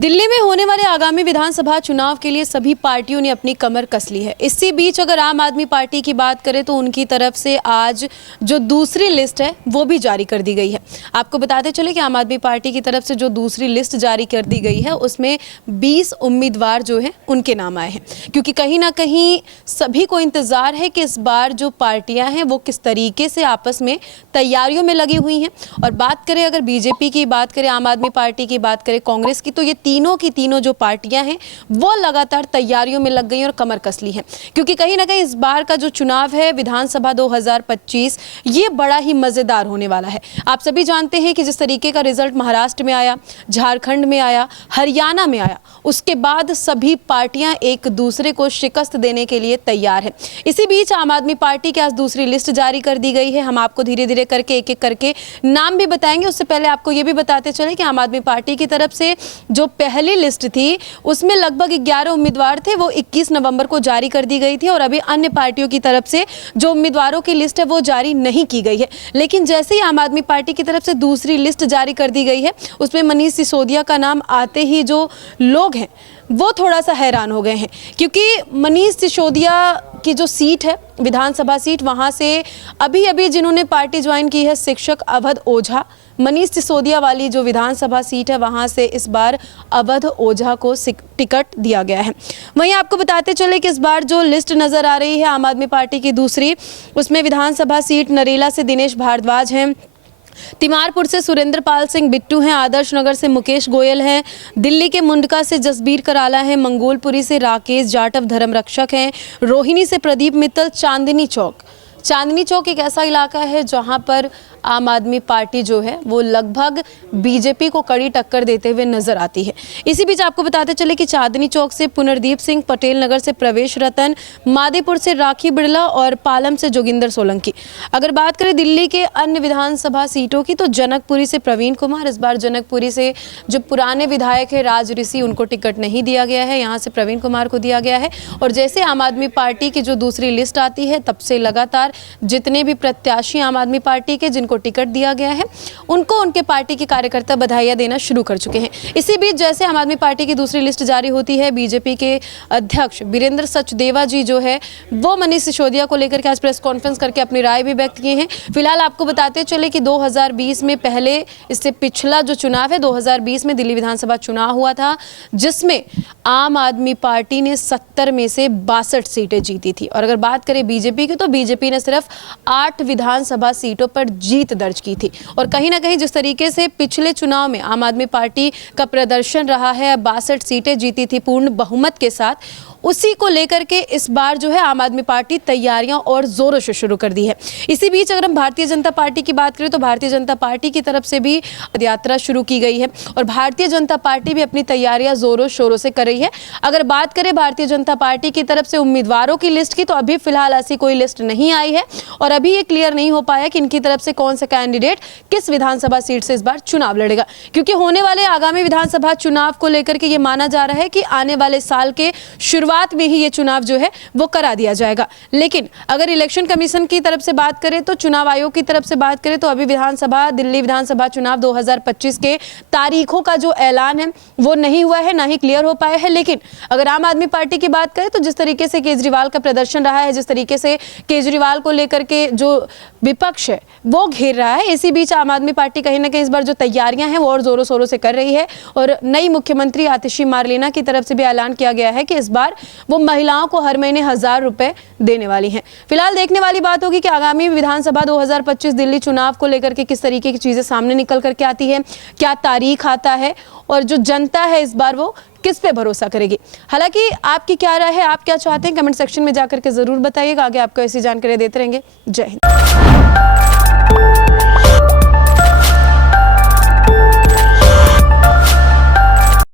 दिल्ली में होने वाले आगामी विधानसभा चुनाव के लिए सभी पार्टियों ने अपनी कमर कस ली है। इसी बीच अगर आम आदमी पार्टी की बात करें तो उनकी तरफ से आज जो दूसरी लिस्ट है वो भी जारी कर दी गई है। आपको बताते चले कि आम आदमी पार्टी की तरफ से जो दूसरी लिस्ट जारी कर दी गई है उसमें 20 उम्मीदवार जो हैं उनके नाम आए हैं, क्योंकि कहीं ना कहीं सभी को इंतजार है कि इस बार जो पार्टियां हैं वो किस तरीके से आपस में तैयारियों में लगी हुई हैं। और बात करें अगर बीजेपी की बात करें, आम आदमी पार्टी की बात करें, कांग्रेस की, तो ये तीनों की तीनों जो पार्टियां हैं वो लगातार तैयारियों में लग गई और कमर कस ली है, क्योंकि कहीं ना कहीं इस बार का जो चुनाव है विधानसभा 2025 ये बड़ा ही मजेदार होने वाला है। आप सभी जानते हैं कि जिस तरीके का रिजल्ट महाराष्ट्र में आया, झारखंड में आया, हरियाणा में आया, उसके बाद सभी पार्टियां एक दूसरे को शिकस्त देने के लिए तैयार है। इसी बीच आम आदमी पार्टी की आज दूसरी लिस्ट जारी कर दी गई है। हम आपको धीरे धीरे करके एक एक करके नाम भी बताएंगे। उससे पहले आपको ये भी बताते चले कि आम आदमी पार्टी की तरफ से जो पहली लिस्ट थी उसमें लगभग 11 उम्मीदवार थे, वो 21 नवंबर को जारी कर दी गई थी और अभी अन्य पार्टियों की तरफ से जो उम्मीदवारों की लिस्ट है वो जारी नहीं की गई है। लेकिन जैसे ही आम आदमी पार्टी की तरफ से दूसरी लिस्ट जारी कर दी गई है उसमें मनीष सिसोदिया का नाम आते ही जो लोग हैं वो थोड़ा सा हैरान हो गए हैं, क्योंकि मनीष सिसोदिया की जो सीट है विधानसभा सीट, वहां से अभी अभी जिन्होंने पार्टी ज्वाइन की है शिक्षक अवध ओझा, मनीष सिसोदिया वाली जो विधानसभा सीट है वहां से इस बार अवध ओझा को टिकट दिया गया है। वहीं आपको बताते चले कि इस बार जो लिस्ट नजर आ रही है आम आदमी पार्टी की दूसरी, उसमें विधानसभा सीट नरेला से दिनेश भारद्वाज हैं, तिमारपुर से सुरेंद्र पाल सिंह बिट्टू हैं, आदर्श नगर से मुकेश गोयल हैं, दिल्ली के मुंडका से जसबीर कराला हैं, मंगोलपुरी से राकेश जाटव धर्म रक्षक हैं, रोहिणी से प्रदीप मित्तल, चांदनी चौक एक ऐसा इलाका है जहां पर आम आदमी पार्टी जो है वो लगभग बीजेपी को कड़ी टक्कर देते हुए नजर आती है। इसी बीच आपको बताते चले कि चांदनी चौक से पुनर्दीप सिंह, पटेल नगर से प्रवेश रतन, मादेपुर से राखी बिड़ला और पालम से जोगिंदर सोलंकी। अगर बात करें दिल्ली के अन्य विधानसभा सीटों की तो जनकपुरी से प्रवीण कुमार, इस बार जनकपुरी से जो पुराने विधायक है राज ऋषि उनको टिकट नहीं दिया गया है, यहाँ से प्रवीण कुमार को दिया गया है। और जैसे आम आदमी पार्टी की जो दूसरी लिस्ट आती है तब से लगातार जितने भी प्रत्याशी आम आदमी पार्टी के जिनको टिकट दिया गया है उनको उनके पार्टी के कार्यकर्ता बधाइयां देना शुरू कर चुके हैं। इसी बीच जैसे आम आदमी पार्टी की दूसरी लिस्ट जारी होती है, बीजेपी के अध्यक्ष वीरेंद्र सचदेवा जी जो है वो मनीष सिसोदिया को लेकर के आज प्रेस कॉन्फ्रेंस करके अपनी राय भी व्यक्त किए हैं। फिलहाल आपको बताते चले कि 2020 में पहले इससे पिछला जो चुनाव है 2020 में दिल्ली विधानसभा चुनाव हुआ था जिसमें आम आदमी पार्टी ने 70 में से 62 सीटें जीती थी। और अगर बात करें बीजेपी की तो बीजेपी ने सिर्फ 8 विधानसभा सीटों पर जीत दर्ज की थी। और कहीं ना कहीं जिस तरीके से पिछले चुनाव में आम आदमी पार्टी का प्रदर्शन रहा है, 62 सीटें जीती थी पूर्ण बहुमत के साथ, उसी को लेकर के इस बार जो है आम आदमी पार्टी तैयारियां और जोरों से शुरू कर दी है। इसी बीच अगर हम भारतीय जनता पार्टी की बात करें तो भारतीय जनता पार्टी की तरफ से भी यात्रा शुरू की गई है और भारतीय जनता पार्टी भी अपनी तैयारियां जोरों शोरों से कर रही है। अगर बात करें भारतीय जनता पार्टी की तरफ से उम्मीदवारों की लिस्ट की तो अभी फिलहाल ऐसी कोई लिस्ट नहीं आई है और अभी ये क्लियर नहीं हो पाया कि इनकी तरफ से कौन सा कैंडिडेट किस विधानसभा सीट से इस बार चुनाव लड़ेगा, क्योंकि होने वाले आगामी विधानसभा चुनाव को लेकर के ये माना जा रहा है कि आने वाले साल के शुरुआत में ही ये चुनाव जो है वो करा दिया जाएगा। लेकिन अगर इलेक्शन कमीशन की तरफ से बात करें तो चुनाव आयोग की तरफ से बात करें तो अभी दिल्ली विधानसभा चुनाव 2025 के तारीखों का जो ऐलान है वो नहीं हुआ है, ना ही क्लियर हो पाया है। लेकिन अगर आम आदमी पार्टी की बात करें तो जिस तरीके से केजरीवाल का प्रदर्शन रहा है, जिस तरीके से केजरीवाल को लेकर के जो विपक्ष है वो घेर रहा है, इसी बीच आम आदमी पार्टी कहीं ना कहीं इस बार जो तैयारियां हैं वो और जोरों शोरों से कर रही है। और नई मुख्यमंत्री आतिशी मार्लेना की तरफ से भी ऐलान किया गया है कि इस बार वो महिलाओं को हर महीने 1000 रुपए देने वाली हैं। फिलहाल देखने वाली बात होगी कि आगामी विधानसभा 2025 दिल्ली चुनाव को लेकर के किस तरीके की चीजें सामने निकल करके आती है, क्या तारीख आता है और जो जनता है इस बार वो किस पे भरोसा करेगी। हालांकि आपकी क्या राय है, आप क्या चाहते हैं, कमेंट सेक्शन में जाकर के जरूर बताइएगा। आगे आपको ऐसी जानकारी देते रहेंगे। जय हिंद।